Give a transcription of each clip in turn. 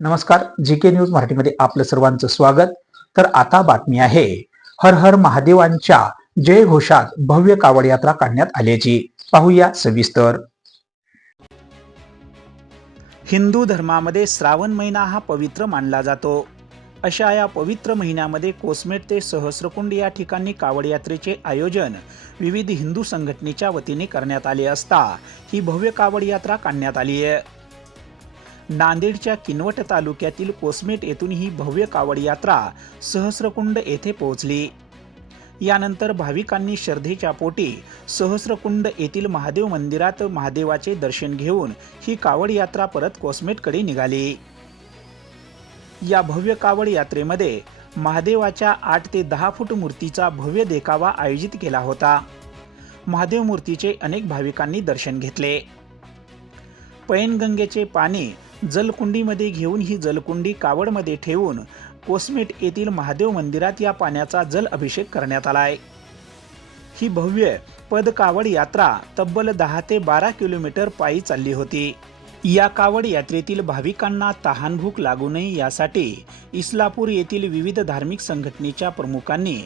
नमस्कार जी K news मराठीमध्ये आपलं सर्वांचं स्वागत. तर आता बातमी आहे हर हर महादेवांच्या जय घोषात भव्य कावड यात्रा काढण्यात आल्याची. पाहूया सविस्तर. हिंदू धर्मामध्ये श्रावण महिना हा पवित्र मानला जातो. अशा या पवित्र महिन्यामध्ये कोसमेट ते सहस्रकुंड या ठिकाणी कावड यात्रेचे आयोजन विविध हिंदू संघटनेच्या वतीने करण्यात आले असता ही भव्य कावड यात्रा काढण्यात आली आहे. नांदेडच्या किनवट तालुक्यातील कोसमेट येथून ही भव्य कावड यात्रा सहस्रकुंड येथे पोहोचली. यानंतर भाविकांनी श्रद्धेच्या पोटी सहस्रकुंड येथील महादेव मंदिरात महादेवाचे दर्शन घेऊन ही कावड यात्रा परत कोसमेटकडे निघाली. या भव्य कावड यात्रेमध्ये महादेवाच्या आठ ते दहा फूट मूर्तीचा भव्य देखावा आयोजित केला होता. महादेव मूर्तीचे अनेक भाविकांनी दर्शन घेतले. पैनगंगेचे पाणी जलकुंडीमध्ये घेऊन ही जलकुंडी कावडमध्ये ठेवून कोसमेट येथील महादेव मंदिरात या पाण्याचा जल अभिषेक करण्यात आला आहे. ही भव्य पद कावड यात्रा तब्बल दहा ते बारा किलोमीटर पायी चालली होती. या कावड यात्रेतील भाविकांना तहानभूक लागू नये यासाठी इस्लापूर येथील विविध धार्मिक संघटनेच्या प्रमुखांनी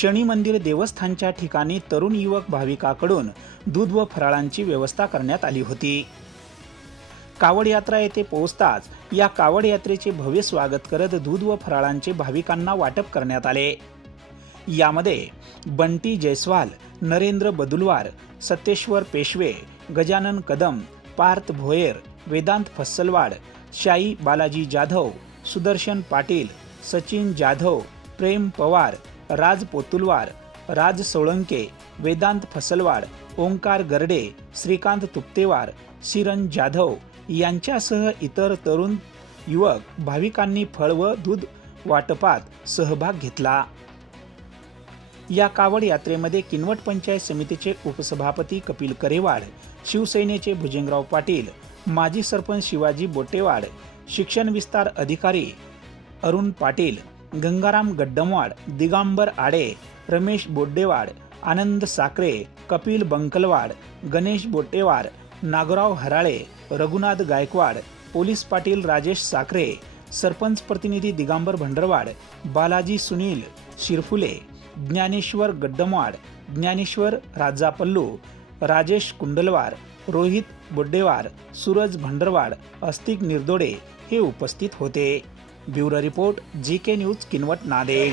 शनी मंदिर देवस्थानच्या ठिकाणी तरुण युवक भाविकाकडून दूध व फराळांची व्यवस्था करण्यात आली होती. कावड यात्रा येथे पोहोचताच या कावड यात्रेचे भव्य स्वागत करत दूध व फराळांचे भाविकांना वाटप करण्यात आले. यामध्ये बंटी जयस्वाल नरेंद्र बदुलवार सत्येश्वर पेशवे गजानन कदम पार्थ भोयर वेदांत फस्सलवाड शाई बालाजी जाधव सुदर्शन पाटील सचिन जाधव प्रेम पवार राज पोतुलवार राज सोळंके वेदांत फसलवाड ओंकार गरडे श्रीकांत तुप्तेवार शिरन जाधव यांच्यासह इतर तरुण युवक भाविकांनी फळ व दूध वाटपात सहभाग घेतला. या कावड यात्रेमध्ये किनवट पंचायत समितीचे उपसभापती कपिल करेवाड शिवसेनेचे भुजंगराव पाटील माजी सरपंच शिवाजी बोटेवाड शिक्षण विस्तार अधिकारी अरुण पाटील गंगाराम गड्डमवाड दिगांबर आडे रमेश बोड्डेवाड आनंद साकरे कपिल बंकलवाड गणेश बोटेवाड नागराव हराळे रघुनाथ गायकवाड पोलीस पाटील राजेश साखरे सरपंच प्रतिनिधी दिगांबर भंडरवाड बालाजी सुनील शिरफुले ज्ञानेश्वर गड्डमवाड ज्ञानेश्वर राजापल्लू राजेश कुंडलवार रोहित बोड्डेवार सूरज भंडरवाड अस्तिक निर्दोडे हे उपस्थित होते. Bureau report G K news Kinwat Nanded.